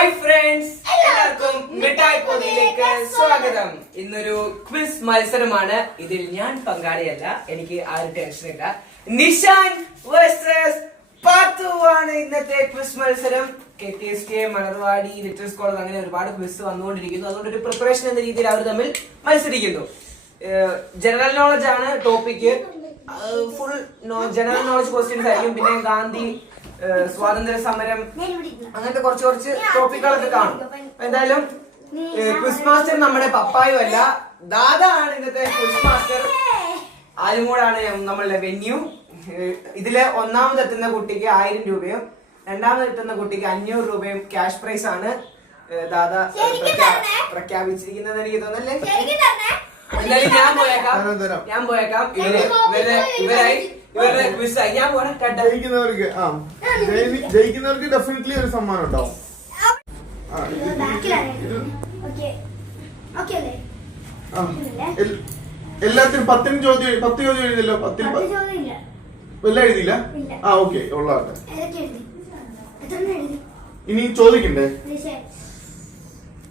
Hi friends എല്ലാവർക്കും മിഠായി പൊതിയിലേക്ക് സ്വാഗതം. ഇന്നൊരു ക്വിസ് മത്സരമാണ്. ഇതിൽ ഞാൻ പങ്കാളിയല്ല. എനിക്ക് ആ ഒരു ടെൻഷൻ ഇല്ല. നിഷാൻ വേഴ്സസ് പാത്തു ആണ് ഇന്നത്തെ ക്വിസ് മത്സരം. K T S K Manarvadi little college അങ്ങനെ ഒരുപാട് ക്വിസ് വന്നുകൊണ്ടിരിക്കുന്നു. അതുകൊണ്ട് ഒരു പ്രിപ്പറേഷൻ എന്ന രീതിയിൽ അവർ തമ്മിൽ മത്സരിക്കുന്നു. ജനറൽ നോളജ് ആണ് topic full general knowledge questions ആയിരിക്കും. പിന്നെ ഗാന്ധി സ്വാതന്ത്ര്യ സമരം അങ്ങനത്തെ കുറച്ച് കുറച്ച് ടോപ്പിക്കുകളൊക്കെ കാണും. എന്തായാലും ക്വിസ് മാസ്റ്റർ നമ്മുടെ പപ്പായും അല്ല ദാദ ആണ് ഇന്നത്തെ ക്വിസ് മാസ്റ്റർ. കൂടാണ് നമ്മളുടെ വെന്യൂ. ഇതിൽ ഒന്നാമത് എത്തുന്ന കുട്ടിക്ക് ആയിരം രൂപയും രണ്ടാമത് എത്തുന്ന കുട്ടിക്ക് അഞ്ഞൂറ് രൂപയും ക്യാഷ് പ്രൈസ് ആണ്. ദാദാ പ്രഖ്യാപിച്ചിരിക്കുന്നത് എനിക്ക് തോന്നല്ലേ എന്തായാലും ഞാൻ പോയേക്കാം. ഞാൻ പോയേക്കാം. ഇവർ ഇവരെ ഇവരായി ഇവരുടെ ക്വിസായി ഞാൻ പോണേ ടാറ്റ ജയിക്കുന്നവർക്ക് ആ ജയി- ജയിക്കുന്നവർക്ക് ഡെഫിനറ്റ്ലി ഒരു സമ്മാനം ഉണ്ടാവും ആ, ഇത് ഇത് ഓക്കേ. ഓക്കേ അല്ലേ? ആ, എൽ- എല്ലാത്തിനും പത്തിന് ചോദ്യം പത്ത് ചോദ്യം എഴുതിയല്ലോ പത്തിൽ അത് ചോദ്യം ഇല്ല. എല്ലാം എഴുതിയില്ല ഇല്ല. ആ ഓക്കെ ഉള്ളതാട്ടെ? ഇനി ചോദിക്കണ്ടേ.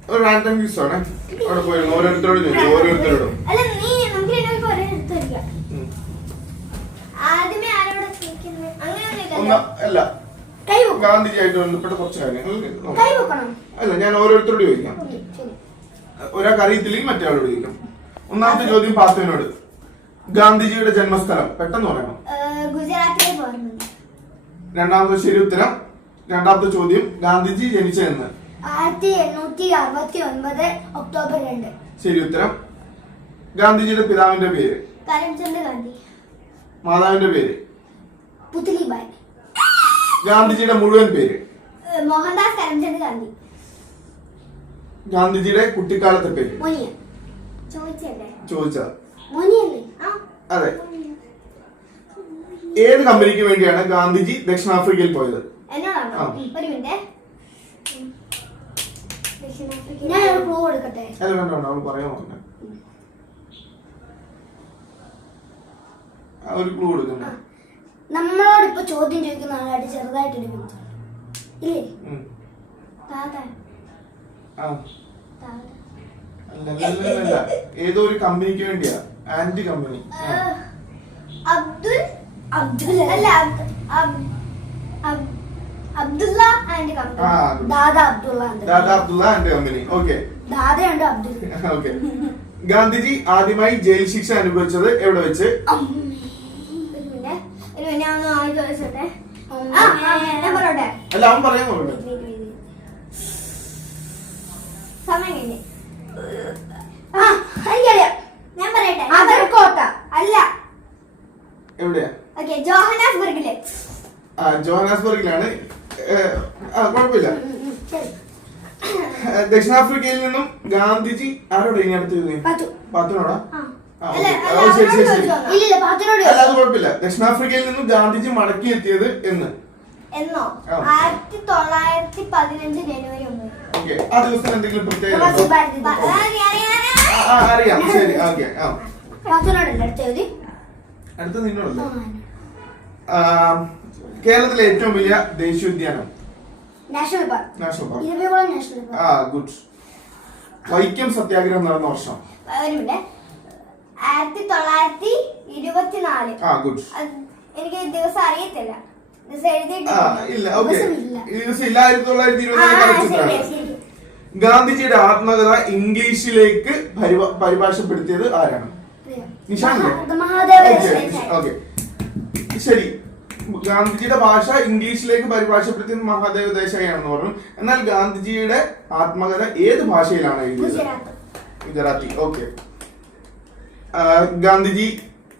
ഒരു റാൻഡം ക്യൂസ് ആണ് അവിടെ പോയി ഓരോരുത്തരോട് ചോദിച്ചു ഓരോരുത്തരോടും അല്ല, നീ നമുക്ക് രണ്ടുപേർക്കും ഒരേ എടുത്ത് തരിക. ഉം. ആദ്യമേ ആരോടാ ചോദിക്കുന്നത്? അങ്ങനെയൊന്നും ഒന്ന്. അല്ല. ഗാന്ധിജിയായിട്ട് ബന്ധപ്പെട്ട കുറച്ച് കാര്യങ്ങൾ. അല്ല ഞാൻ ഓരോരുത്തരോട് ചോദിക്കാം. ഒരാൾക്ക് അറിയത്തില്ലെങ്കിൽ മറ്റൊരാളോട് ചോദിക്കാം. ഒന്നാമത്തെ ചോദ്യം പാത്തുവിനോട് ഗാന്ധിജിയുടെ ജന്മസ്ഥലം പെട്ടെന്ന് പറയണം. രണ്ടാമത്തെ ശരി ഉത്തരം. രണ്ടാമത്തെ ചോദ്യം ഗാന്ധിജി ജനിച്ചതെന്ന് ആയിരത്തി എണ്ണൂറ്റി അറുപത്തി ഒൻപത് ഒക്ടോബർ രണ്ട്. ശരി ഉത്തരം. ഗാന്ധിജിയുടെ പിതാവിന്റെ പേര്. കരംചന്ദ് ഗാന്ധി. മാതാവിന്റെ പേര്. പുത്ലിബായ്. ഗാന്ധിജിയുടെ മുഴുവൻ പേര്? മോഹൻദാസ് കരംചന്ദ് ഗാന്ധി. ഗാന്ധിജിയുടെ കുട്ടിക്കാലത്തെ പേര്? ചോദിച്ചത്. അതെ. ഏത് കമ്പനിക്ക് വേണ്ടിയാണ് ഗാന്ധിജി ദക്ഷിണാഫ്രിക്കയിൽ പോയത്? അല്ല വേണ്ട വേണ്ട. അവൾ പറയാൻ പറഞ്ഞു ഒരു ക്ലൂ കൊടുക്കുന്നു നമ്മളോട് ഇപ്പൊ ചോദ്യം ചോദിക്കുന്ന ആളായിട്ട് ചെറുതായിട്ടൊരു ബന്ധം ഇല്ലേ. ഏതോ ഒരു കമ്പനിക്ക് വേണ്ടിയാ. Anti company. അബ്ദുൽ അബ്ദുൽ അല്ല അബ്ദുള്ള ആൻഡ് കമ്പനി. ആ. Dada Abdullah and Dada Abdullah and company. Okay. ദാദയുണ്ട് Abdul. Okay. Gandhiji ആദ്യമായി ജയിൽ ശിക്ഷ അനുഭവിച്ചത് എവിടെ വെച്ച്? അല്ല അവൻ പറയാൻ ഞാൻ പറയട്ടെ? അവർക്കോട്ട അല്ല. എവിടെയാ? ഓക്കെ ജോഹനാസ്ബർഗിൽ. ആ ജോഹാനാസ്ബർഗിലാണ്. കുഴപ്പമില്ല. ദക്ഷിണാഫ്രിക്കയിൽ നിന്നും ഗാന്ധിജി ആരോട് ഇനി അടുത്ത്. പാത്തുനോടാ അല്ല അത് കുഴപ്പമില്ല. ദക്ഷിണാഫ്രിക്കയിൽ നിന്നും ഗാന്ധിജി മടക്കി എത്തിയത് എന്ന്. എന്നോ. ആയിരത്തി തൊള്ളായിരത്തി പതിനഞ്ച് ജനുവരി ഒമ്പത് ഓക്കെ. ആ ദിവസം എന്തെങ്കിലും പ്രത്യേകത ഉണ്ടോ? ആ, ആ, അറിയാം. ശരി ഓക്കെ ആ. പാത്തിനോടല്ലേ അടുത്ത ചോദ്യം? അടുത്ത നിന്നോടല്ലേ? ആ, കേരളത്തിലെ ഏറ്റവും വലിയ ദേശീയോദ്യാനം national park. National park. National park ആ ഗുഡ്. വൈക്കം സത്യാഗ്രഹം നടന്ന വർഷം? ഒരു മിനിറ്റ്. ആയിരത്തി തൊള്ളായിരത്തി ഇരുപത്തിനാല്. ആ ഗുഡ്. അത് എനിക്ക് ദിവസം അറിയത്തില്ല. ദിവസം ആ ഇല്ല ഓക്കെ. ഇല്ല ആയിരത്തി തൊള്ളായിരത്തി ഇരുപത്തി. ഗാന്ധിജിയുടെ ആത്മകഥ ഇംഗ്ലീഷിലേക്ക് പരിഭ- പരിഭാഷപ്പെടുത്തിയത് ആരാണ്? ഓക്കെ ശരി. ഗാന്ധിജിയുടെ ഭാഷ ഇംഗ്ലീഷിലേക്ക് പരിഭാഷപ്പെടുത്തിയത് മഹാദേവ ദേശായിയാണെന്ന് പറഞ്ഞു. എന്നാൽ ഗാന്ധിജിയുടെ ആത്മകഥ ഏത് ഭാഷയിലാണ് എഴുതിയത്? ഗുജറാത്തി. ഓക്കെ. ഗാന്ധിജി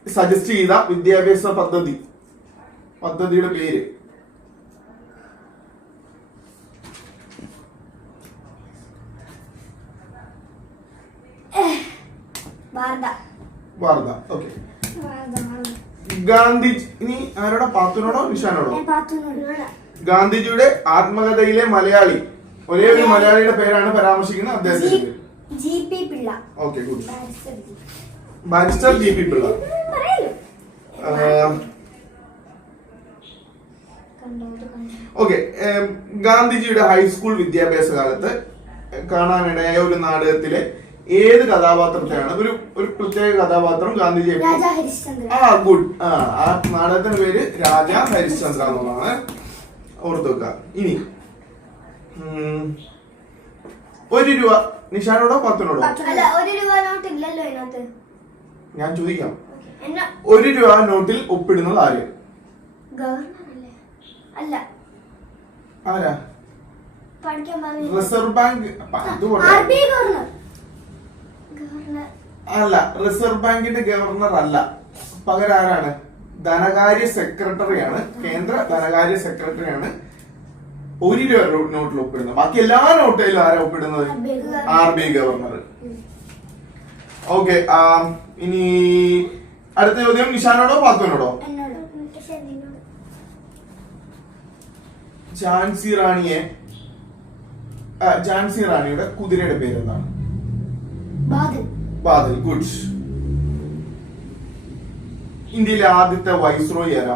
സജസ്റ്റ് ചെയ്ത വിദ്യാഭ്യാസ പദ്ധതി പദ്ധതിയുടെ പേര്. വാർദ. ഓക്കെ. ഗാന്ധിജി ഇനി ആരോടാ? പാത്തുനോടോ നിഷാനോടോ? ഗാന്ധിജിയുടെ ആത്മകഥയിലെ മലയാളി. ഒരേ ഒരു മലയാളിയുടെ പേരാണ് പരാമർശിക്കുന്നത് അദ്ദേഹത്തിന്റെ okay good barrister G. P Pillai. Okay ഗാന്ധിജിയുടെ ഹൈസ്കൂൾ വിദ്യാഭ്യാസ കാലത്ത് കാണാനിടയായ ഒരു നാടകത്തിലെ ഏത് കഥാപാത്രത്തെയാണ്? ഒരു ഒരു പ്രത്യേക കഥാപാത്രം ഗാന്ധിജി ആ ഗുഡ് ആ ആ നാടകത്തിന്റെ പേര് രാജ ഹരിശ്ചന്ദ്ര എന്നുള്ളതാണ് ഓർത്തു വെക്കുക ഇനി ഒരു രൂപ. നിഷാനോടോ പത്തിനോടോ ഞാൻ ചോദിക്കാം. ഒരു രൂപ നോട്ടിൽ ഒപ്പിടുന്നത് ആര്? ഗവർണർ. അല്ലേ. ആരാ? Reserve bank. അല്ല റിസർവ് ബാങ്കിന്റെ ഗവർണർ അല്ല. പകരം ആരാണ്? ധനകാര്യ സെക്രട്ടറിയാണ് കേന്ദ്ര ധനകാര്യ സെക്രട്ടറിയാണ് ഒരു രൂപ നോട്ടിൽ ഒപ്പിടുന്നത് ബാക്കി എല്ലാ നോട്ടിലും ആരാ ഒപ്പിടുന്നത്? R B I governor. Okay ഇനി അടുത്ത ചോദ്യം. നിഷാനോടോ പാത്തുവിനോടോ എന്നോട് ശരി എന്നോട് ഝാൻസി റാണിയെ ആ, ഝാൻസി റാണിയുടെ കുതിരയുടെ പേരെന്താണ് ബാദൽ ബാദൽ ഗുഡ് ഇന്ത്യയിലെ ആദ്യത്തെ വൈസ്രോയി ആരാ.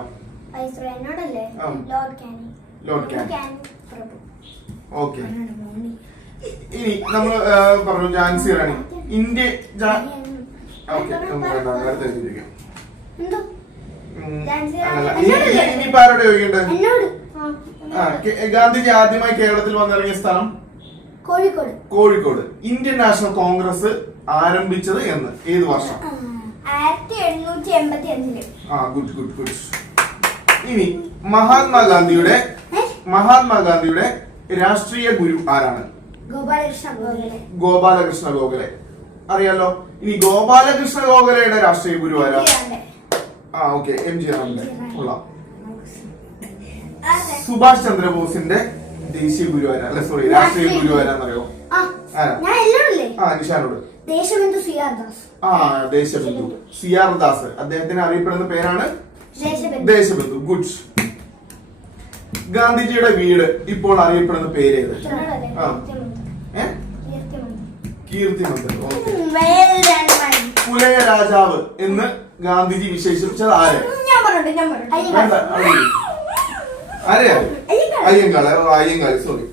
ലോർഡ് കാനി ഓക്കെ ഇനി നമ്മൾ പറഞ്ഞു ഝാൻസി റാണി ഇന്ത്യ ഓക്കെ അടുത്ത ചോദിക്കാം. ഇനി- ഇനി- ഇനിയിപ്പോ ആരോടെ ചോദിക്കണ്ടേ ഗാന്ധിജി ആദ്യമായി കേരളത്തിൽ വന്നിറങ്ങിയ സ്ഥലം? Kozhikode. Kozhikode. Indian national congress ആരംഭിച്ചത് എന്ന്. ഏത് വർഷം? ആയിരത്തി എണ്ണൂറ്റി എൺപത്തി അഞ്ചിൽ ആ ഗുഡ് ഗുഡ് ഗുഡ് ഇനി മഹാത്മാഗാന്ധിയുടെ മഹാത്മാഗാന്ധിയുടെ രാഷ്ട്രീയ ഗുരു ആരാണ്? ഗോപാലകൃഷ്ണ ഗോഖലെ. ഗോപാലകൃഷ്ണ ഗോഖലെ. അറിയാലോ? ഇനി ഗോപാലകൃഷ്ണ ഗോഖലയുടെ രാഷ്ട്രീയ ഗുരു ആരാ? ആ ഓക്കെ എം ജി റാമിന്റെ കൊള്ളാം. സുഭാഷ് ചന്ദ്രബോസിന്റെ ദേശീയ ഗുരു ആരാ അല്ലെ സോറി രാഷ്ട്രീയ ഗുരു ആരാന്നറിയോ ആ, നിഷാനോട്. Deshbandhu C R Das. ആ ദേശബന്ധു സി ആർ ദാസ്. അദ്ദേഹത്തിന് അറിയപ്പെടുന്ന പേരാണ്? ദേശബന്ധു ഗുഡ് ഗാന്ധിജിയുടെ വീട് ഇപ്പോൾ അറിയപ്പെടുന്ന പേര് ഏത്. കീർത്തി മന്ദിർ. പുലയ രാജാവ് എന്ന് ഗാന്ധിജി വിശേഷിപ്പിച്ചത് ആരെ ഞാൻ പറഞ്ഞോട്ടെ ഞാൻ പറഞ്ഞോട്ടെ വേണ്ട, അവിടെ ഇരി. ആരെയാ Ayyankali. Ayyankali sorry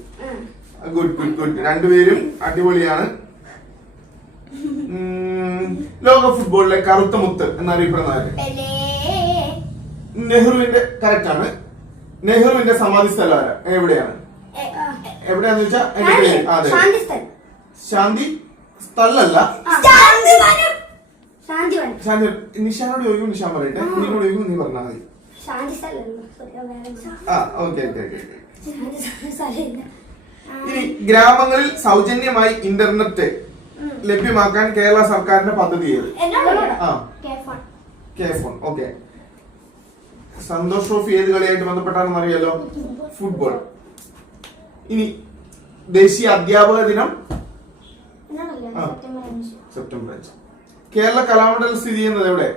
good good good രണ്ടുപേരും അടിപൊളിയാണ്. ലോക ഫുട്ബോളിലെ കറുത്ത മുത്ത് എന്നറിയപ്പെടുന്ന ആര്? പെലേ. നെഹ്റുവിന്റെ കറക്റ്റ് ആണ്. നെഹ്റുവിന്റെ സമാധി സ്ഥലം എവിടെയാണ്? എവിടെയാന്ന് വെച്ചാ എന്റെ പേര് അതെ ശാന്തി സ്ഥലം. ശാന്തി സ്ഥലല്ല. ശാന്തി നിഷാനോട് ചോദിക്കും നിഷാൻ പറയട്ടെ. നീ ചോദിക്കും നീ പറഞ്ഞാൽ മതി. ആ, ഓക്കെ ഓക്കെ ഓക്കെ ഇനി ഗ്രാമങ്ങളിൽ സൗജന്യമായി ഇന്റർനെറ്റ് ലഭ്യമാക്കാൻ കേരള സർക്കാരിന്റെ പദ്ധതി ഏത്? K phone. Okay Santosh trophy ഏത് കളിയായിട്ട് ബന്ധപ്പെട്ടാണെന്ന് അറിയാലോ? ഫുട്ബോൾ. ഇനി ദേശീയ അധ്യാപക ദിനം? സെപ്റ്റംബർ അഞ്ച്. കേരള കലാമണ്ഡലം സ്ഥിതി ചെയ്യുന്നത് എവിടെ?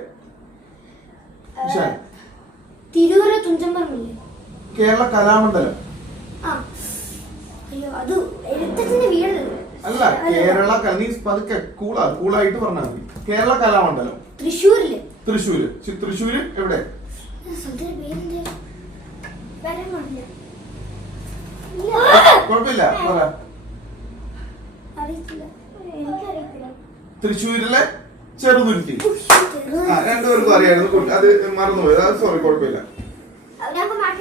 തിരൂര് തുഞ്ചമ്പറമ്പില്ലേ കേരള കലാമണ്ഡലം. അയ്യോ അത് എഴുത്തച്ഛന്റെ വീടല്ലേ? അല്ല കേരള നീ പതുക്കെ കൂളാ കൂളായിട്ട് പറഞ്ഞാൽ മതി. കേരള കലാമണ്ഡലം. തൃശ്ശൂരിൽ തൃശ്ശൂര്. തൃശ്ശൂര് എവിടെ? കുഴപ്പമില്ല പറ. തൃശ്ശൂരിലെ ചെറുതുരുത്തി. രണ്ടുപേർക്കും അറിയായിരുന്നു. അത് മറന്നുപോയത് അത് സോറി കുഴപ്പമില്ല അത് ഞങ്ങൾക്ക് മാറ്റത്തില്ല ഏഹ്,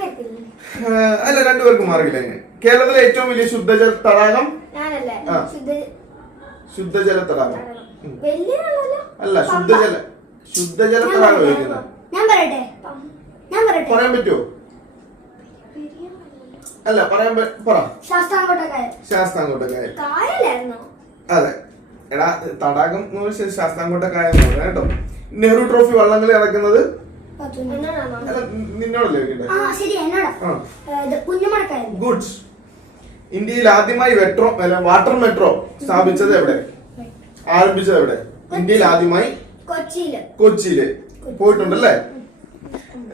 അല്ല രണ്ടുപേർക്കും മാർക്കില്ല കേരളത്തിലെ ഏറ്റവും വലിയ ശുദ്ധജല തടാകം? ശുദ്ധജല തടാകം. അല്ല ശുദ്ധജല ശുദ്ധജല തടാകം ഞാൻ പറയട്ടെ ഞാൻ പറയട്ടെ. പറയാൻ പറ്റുമോ അല്ല പറയാൻ പറ. ശാസ്താംകോട്ട കായൽ അതെ. എടാ തടാകം എന്ന് ശാസ്താംകോട്ട കായൽ കേട്ടോ. നെഹ്റു ട്രോഫി വള്ളംകളി നടക്കുന്നത് നിന്നോടല്ലേ ചോദിക്കണ്ടേ? ആ ശരി എന്നോടാ? ആ. ഏ, ഇത് പുന്നമടക്കാരൻ ഗുഡ് ഇന്ത്യയിൽ ആദ്യമായി മെട്രോ അല്ല വാട്ടർ മെട്രോ സ്ഥാപിച്ചത് എവിടെ? ആരംഭിച്ചത് എവിടെ? ഇന്ത്യയിൽ ആദ്യമായി കൊച്ചിയിൽ. കൊച്ചിയിൽ പോയിട്ടുണ്ടല്ലേ?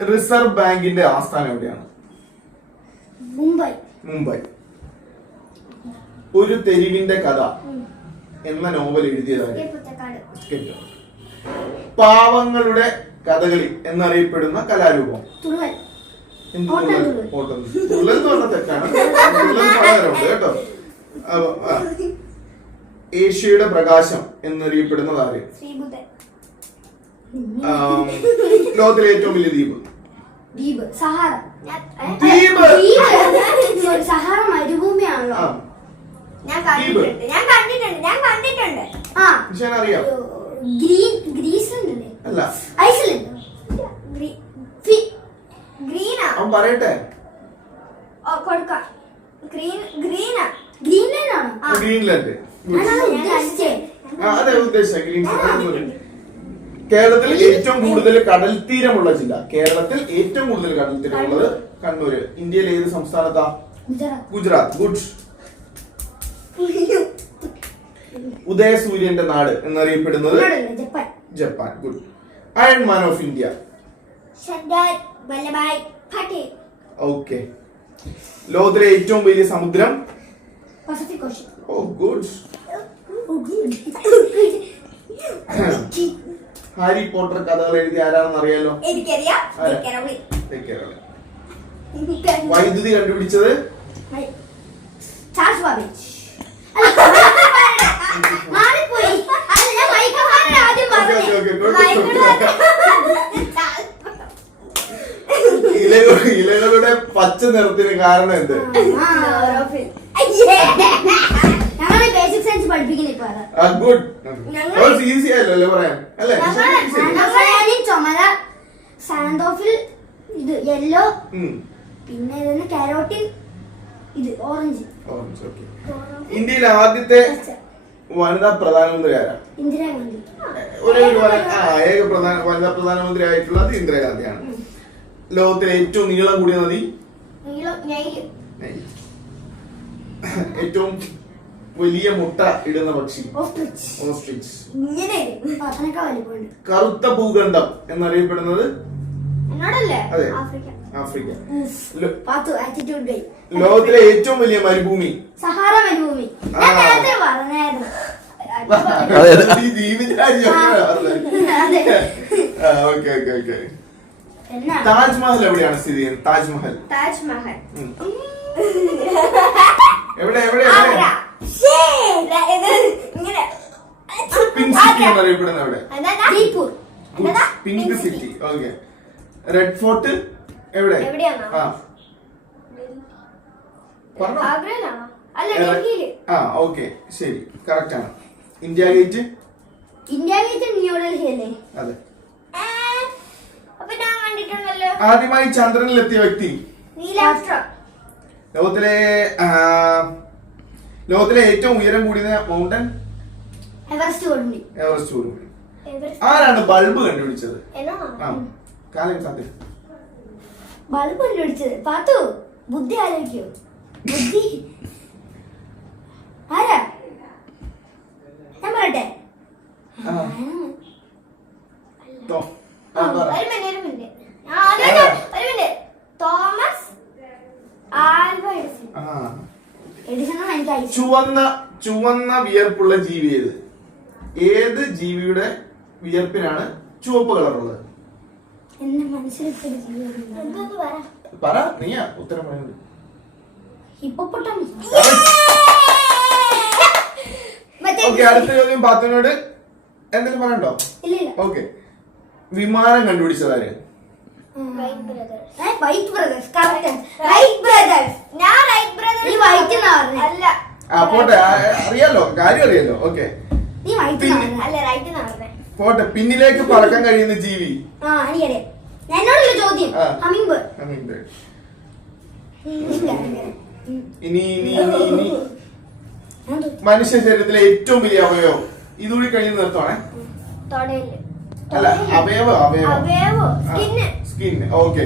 റിസർവ് ബാങ്കിന്റെ ആസ്ഥാനം എവിടെയാണ്? മുംബൈ. മുംബൈ. ഒരു തെരുവിന്റെ കഥ എന്ന നോവൽ എഴുതിയതാണ് കെ. പുത്തക്കാട് കേട്ടോ. പാവങ്ങളുടെ കഥകളി എന്നറിയപ്പെടുന്ന കലാരൂപം. എന്ത് തുള്ളൽ? ഓട്ടം തുള്ളൽ. എന്ന് പറഞ്ഞാൽ തെറ്റാണ്. തുള്ളൽ പലതരമുണ്ട് കേട്ടോ. ആ. ഏഷ്യയുടെ പ്രകാശം എന്നറിയപ്പെടുന്നത് ആര്? ശ്രീബുദ്ധൻ. ആം, ലോകത്തിലെ ഏറ്റവും വലിയ ദ്വീപ്. ദ്വീപ്. സഹാറ. ദ്വീപ്. സഹാറ മരുഭൂമിയാണല്ലോ. ഞാൻ കണ്ടിട്ടുണ്ട്. ഞാൻ കണ്ടിട്ടുണ്ട്. ഞാൻ കണ്ടിട്ടുണ്ട്. ആ. അറിയാം ഗ്രീൻ അല്ല. ഐസ്ലൻഡ് ഗ്രീനാ? അവൻ പറയട്ടെ. കൊടുക്കാം. ഗ്രീൻ ഗ്രീനാ? ഗ്രീൻലാൻഡ്. അതെ ഉദ്ദേശിച്ച ഗ്രീൻലാൻഡ് കേരളത്തിൽ ഏറ്റവും കൂടുതൽ കടൽ തീരമുള്ള ജില്ല. കേരളത്തിൽ ഏറ്റവും കൂടുതൽ കടൽ തീരമുള്ളത് കണ്ണൂര്. ഇന്ത്യയിലെ ഏത് സംസ്ഥാനത്താ? ഗുജറാത്ത്. ഗുജറാത്ത്. ഗുഡ്. ഉദയസൂര്യന്റെ നാട് എന്നറിയപ്പെടുന്നത് Japan. Good iron man of India okay ലോകത്തിലെ ഏറ്റവും വലിയ സമുദ്രം? ഓ ഗുഡ് ഹാരി പോട്ടർ കഥകൾ എഴുതി ആരാണെന്ന് അറിയാലോ. വൈദ്യുതി കണ്ടുപിടിച്ചത്? ചാർജ് ബാബേജ് അല്ല, മാറിപ്പോയി. അല്ല, ഞാൻ മൈക്കിൾ ഫാരഡെ ആദ്യം ഓക്കേ, പറഞ്ഞേ. ഓക്കേ, ഓക്കേ, മൈക്കിൾ കുഴപ്പമില്ല. ചാൾസ് ഇലകൾ ഇലകളുടെ പച്ച നിറത്തിന് കാരണം എന്ത്? ഗുഡ് ഈസി ആയല്ലോ പറയാൻ അല്ലേ? ചുമല സാൻഡോഫിൽ ഇത് യെല്ലോ പിന്നെ ഇതിന് കാരോട്ടിൻ ഇത് ഓറഞ്ച് ഓറഞ്ച്, okay. ഇന്ത്യയിലെ ആദ്യത്തെ വനിതാ പ്രധാനമന്ത്രി ആരാ? ഇന്ദിരാഗാന്ധി ഒരേ ഏക പ്രധാന വനിതാ പ്രധാനമന്ത്രി ആയിട്ടുള്ളത് ഇന്ദിരാഗാന്ധിയാണ് ലോകത്തിലെ ഏറ്റവും നീളം കൂടിയ നദി. ഏറ്റവും വലിയ മുട്ട ഇടുന്ന പക്ഷി? ഓസ്ട്രിച്ച് കറുത്ത ഭൂഖണ്ഡം എന്നറിയപ്പെടുന്നത്? അതെ. ആഫ്രിക്ക. ലോകത്തിലെ ഏറ്റവും വലിയ മരുഭൂമി? സഹാറ മരുഭൂമി. പറഞ്ഞായിരുന്നു. താജ്മഹൽ എവിടെയാണ് സ്ഥിതി ചെയ്യുന്നത്? താജ്മഹൽ. താജ്മഹൽ. എവിടെ എവിടെ പിങ്ക് സിറ്റി എന്നറിയപ്പെടുന്ന എവിടെ? Pink city. Okay. Red fort എവിടെ? എവിടെയാണോ? ആ. ആ ഓക്കെ. ശരി. കറക്റ്റ് ആണ്. India gate? India gate New Delhi അല്ലേ? അതെ. ആദ്യമായി ചന്ദ്രനിൽ എത്തിയ വ്യക്തി ലോകത്തിലെ ലോകത്തിലെ ഏറ്റവും ഉയരം കൂടിയ മൗണ്ടൻ എവറസ്റ്റ് കൊടുമുടി ആരാണ് ബൾബ് കണ്ടുപിടിച്ചത്? കാലം സത്യം. ബൾബ് കണ്ടുപിടിച്ചത്. പാത്തു ബുദ്ധി ആലോചിക്കോ. ബുദ്ധി. ആരാ? ഞാൻ പറയട്ടെ. ഒരു മിനിറ്റ് ഒരു മിനിറ്റ്. തോമസ് ചുവന്ന ചുവന്ന വിയർപ്പുള്ള ജീവി ഏത്? ഏത് ജീവിയുടെ വിയർപ്പിനാണ് ചുവപ്പ് കളറുള്ളത് പറ? നീയാ. ഉത്തരം പറയുന്നത് ഓക്കെ അടുത്ത ചോദ്യം പാത്തുവിനോട്. എന്തെങ്കിലും പറയണ്ടോ? ഓക്കെ വിമാനം കണ്ടുപിടിച്ചതാര് white brothers correct Wright brothers ഞാൻ റൈറ്റ് ബ്രദേഴ്സ് നീ വൈറ്റ് എന്നാ അല്ല. ആ പോട്ടെ. അറിയാലോ. കാര്യം അറിയാലോ. ഓക്കെ നീ വൈറ്റ് അല്ല റൈറ്റ് എന്നാ പോട്ടെ. പിന്നിലേക്ക് പറക്കാൻ കഴിയുന്ന ജീവി. ആ എനിക്കറിയാം. എന്നോടുള്ള ചോദ്യം. ബേർഡ് ഇനി ഇനി ഇനി ഇനി. മനുഷ്യ ശരീരത്തിലെ ഏറ്റവും വലിയ അവയവം. ഇതുകൂടി കഴിഞ്ഞ് നിർത്തുവാണേ. തൊടയിൽ. അല്ല അവയവം അവയവം? Skin okay.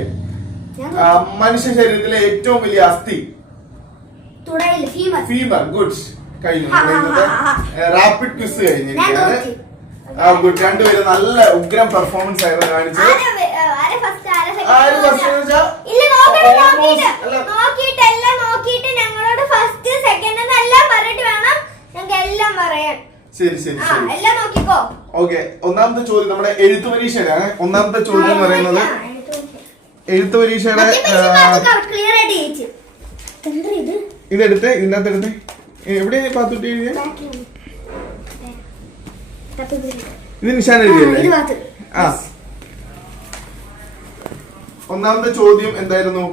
മനുഷ്യ ശരീരത്തിലെ ഏറ്റവും വലിയ അസ്ഥി? ഫീമർ ഫീമർ ഗുഡ് കഴിഞ്ഞു. റാപ്പിഡ് ക്വിസ് കഴിഞ്ഞിരിക്കുകയാണ് ആ ഗുഡ്. രണ്ടുപേരും നല്ല ഉഗ്രം പെർഫോമൻസ് ആയിരുന്നു കാണിച്ചത്. നോക്കിയിട്ട്. എല്ലാം ഞങ്ങളോട് ഫസ്റ്റ് സെക്കൻഡ് എന്നെല്ലാം പറഞ്ഞിട്ട് വേണം ഞങ്ങൾക്ക് എല്ലാം പറയാൻ. ശരി ശരി ശരി. എല്ലാം നോക്കിക്കോ. ഓക്കെ ഒന്നാമത്തെ ചോദ്യം നമ്മുടെ എഴുത്തു പരീക്ഷയാണ്. ഒന്നാമത്തെ ചോദ്യം എന്ന് പറയുന്നത് എഴുത്ത് പരീക്ഷയുടെ ഇതെടുത്ത് ഇതിനകത്ത് എടുത്ത് എവിടെ പാത്തുട്ടി എഴുതിയ? ഇത് നിശാൻ എഴുതിയല്ലേ? ആ ഒന്നാമത്തെ ചോദ്യം എന്തായിരുന്നു?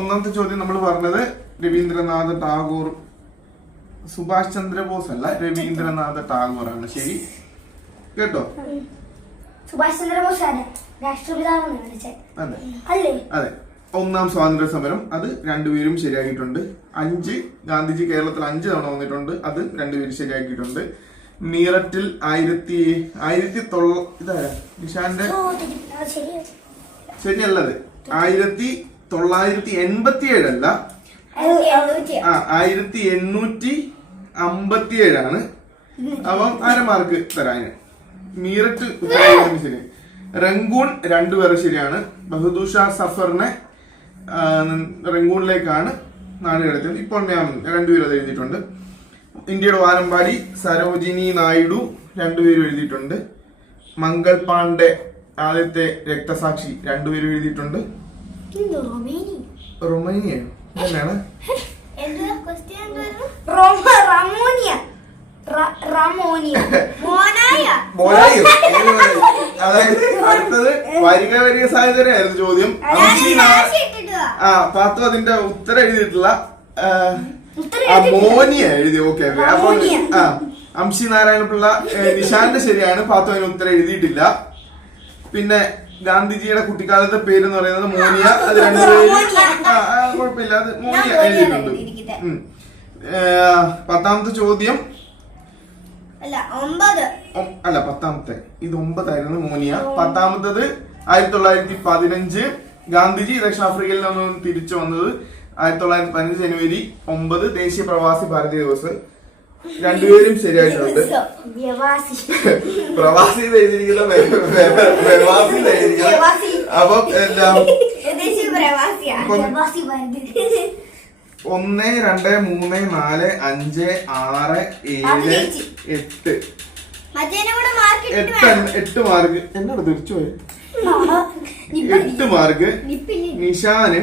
ഒന്നാമത്തെ ചോദ്യം നമ്മൾ പറഞ്ഞത് രവീന്ദ്രനാഥ് ടാഗോർ സുഭാഷ് ചന്ദ്രബോസ് അല്ല രവീന്ദ്രനാഥ ടാഗോർ ആണ്. ശരി? കേട്ടോ? സുഭാഷ് ചന്ദ്രബോസ് ആണ്. അല്ലേ? അതെ. ഒന്നാം സ്വാതന്ത്ര്യ സമരം. അത് രണ്ടുപേരും ശരിയാക്കിയിട്ടുണ്ട്. അഞ്ച് ഗാന്ധിജി കേരളത്തിൽ അഞ്ച് തവണ വന്നിട്ടുണ്ട്. അത് രണ്ടുപേരും ശരിയാക്കിയിട്ടുണ്ട്. മീററ്റിൽ ആയിരത്തി ആയിരത്തി തൊള്ള ഇതാരാ? നിഷാന്റെ. ശരിയല്ലത്. ആയിരത്തി തൊള്ളായിരത്തി എൺപത്തി ഏഴല്ല ആ ആയിരത്തി എണ്ണൂറ്റി അമ്പത്തി ഏഴാണ് അപ്പം അര മാർക്ക് തരാന് മീററ്റ് ശരി റംഗൂൺ രണ്ടുപേരെ ശരിയാണ്. ബഹദൂർ ഷാ സഫറിനെ റംഗൂണിലേക്കാണ് നാട് കിടത്തിയത് ഇപ്പോൾ ഞാൻ രണ്ടുപേരും അത് എഴുതിയിട്ടുണ്ട്. ഇന്ത്യയുടെ വാനമ്പാടി സരോജിനി നായിഡു രണ്ടുപേരും എഴുതിയിട്ടുണ്ട്. മംഗൾ പാണ്ഡെ ആദ്യത്തെ രക്തസാക്ഷി രണ്ടുപേരും എഴുതിയിട്ടുണ്ട്. റൊമേനിയ. തന്നെയാണ് റമോനിയ. റമോനിയ. മോനായ? അതായത് അടുത്തത് വരിക വരിക സാഹചര്യമായിരുന്നു ചോദ്യം. ആ പാത്തു അതിന്റെ ഉത്തരം എഴുതിയിട്ടില്ല ആ, മോനിയ എഴുതി. ഓക്കെ ഓക്കെ അപ്പൊ മോനിയ. ആ അംശി നാരായണ പിള്ള നിഷാന്റെ ശരിയാണ് പാത്തു അതിന് ഉത്തരം എഴുതിയിട്ടില്ല. പിന്നെ ഗാന്ധിജിയുടെ കുട്ടിക്കാലത്തെ പേര് എന്ന് പറയുന്നത് മോനിയ. അത് രണ്ടുപേരും കുഴപ്പമില്ല. അത് മോനിയ എഴുതിയിട്ടുണ്ട്. പത്താമത്തെ ചോദ്യം. അല്ല പത്താമത്തെ. ഇത് ഒമ്പതായിരുന്നു മോനിയ. പത്താമത്തത് ആയിരത്തി തൊള്ളായിരത്തി പതിനഞ്ച് ഗാന്ധിജി ദക്ഷിണാഫ്രിക്കയിൽ നിന്നും തിരിച്ചു വന്നത് ആയിരത്തി തൊള്ളായിരത്തി പതിനഞ്ച് ജനുവരി ഒമ്പത് ദേശീയ പ്രവാസി ഭാരതീയ ദിവസ്. രണ്ടുപേരും ശരിയായിട്ടുണ്ട്. പ്രവാസി എഴുതിയിരിക്കുന്ന പ്രവാസി. അപ്പം ഒന്ന് രണ്ട് മൂന്ന് നാല് അഞ്ച് ആറ് ഏഴ് എട്ട്. എട്ട് മാർക്ക് എന്നോട് തിരിച്ചു പോയി? എട്ട് മാർക്ക് നിഷാന്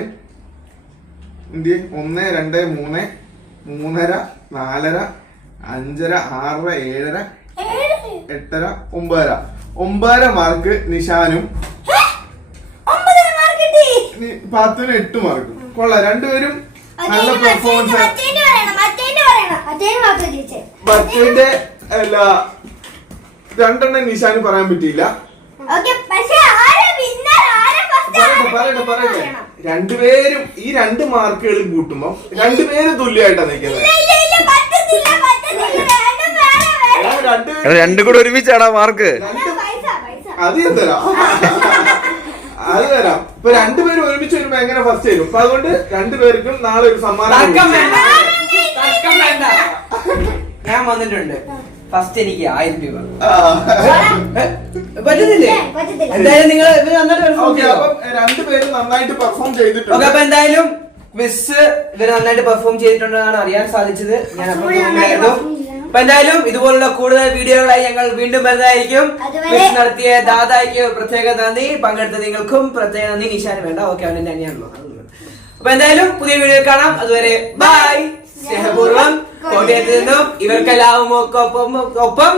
എന്ത് ഒന്ന് രണ്ട് മൂന്ന് മൂന്നര നാലര അഞ്ചര ആറര ഏഴര എട്ടര ഒമ്പതര. ഒമ്പതര മാർക്ക് നിഷാനും. പത്തിന് പാത്തുവിന് എട്ട് മാർക്ക് കൊള്ളാം. രണ്ടുപേരും നല്ല പെർഫോമൻസ് ബത്തേന്റെ അല്ല രണ്ടെണ്ണം നിഷാന് പറയാൻ പറ്റിയില്ല ഓക്കെ പക്ഷെ ആരാ വിന്നർ ആരാ ഫസ്റ്റ് പറയട്ടെ പറയട്ടെ രണ്ടുപേരും ഈ രണ്ട് മാർക്കുകൾ കൂട്ടുമ്പോ രണ്ടുപേരും തുല്യമായിട്ടാ നിൽക്കുന്നത്. രണ്ടും കൂടെ ഒരുമിച്ചാടാ മാർക്ക്. രണ്ട് പൈസ പൈസ. അത് ഞാൻ തരാം. അത് തരാം. ഇപ്പൊ രണ്ടുപേരും ഒരുമിച്ച് വരുമ്പോ എങ്ങനെ ഫസ്റ്റ് വരും? അപ്പൊ അതുകൊണ്ട് രണ്ടുപേർക്കും നാളെ ഒരു സമ്മാനം ഞാൻ വന്നിട്ടുണ്ട്. ഫസ്റ്റ് എനിക്ക് ആയിരം രൂപ. പറ്റത്തില്ലേ? എന്തായാലും നിങ്ങൾ രണ്ടുപേരും നന്നായിട്ട് പെർഫോം ഓക്കെ ചെയ്തിട്ടുണ്ട്. അപ്പൊ എന്തായാലും ക്വിസ് ഇവർ നന്നായിട്ട് പെർഫോം ചെയ്തിട്ടുണ്ടെന്നാണ് അറിയാൻ സാധിച്ചത്. ഞാൻ. അപ്പൊ എന്തായാലും ഇതുപോലുള്ള കൂടുതൽ വീഡിയോകളായി ഞങ്ങൾ വീണ്ടും വരുന്നതായിരിക്കും. ക്വിസ് നടത്തിയ ദാദായ്ക്ക് പ്രത്യേക നന്ദി. പങ്കെടുത്ത നിങ്ങൾക്കും പ്രത്യേക നന്ദി. നിശാന് വേണ്ട. ഓക്കെ അവൻ തന്നെയാണ് അനിയാണല്ലോ അപ്പൊ എന്തായാലും പുതിയ വീഡിയോ കാണാം. അതുവരെ ബൈ സ്നേഹപൂർവം കോട്ടയത്ത് നിന്നും ഇവർക്കെല്ലാവർക്കും ഒപ്പം ഒപ്പം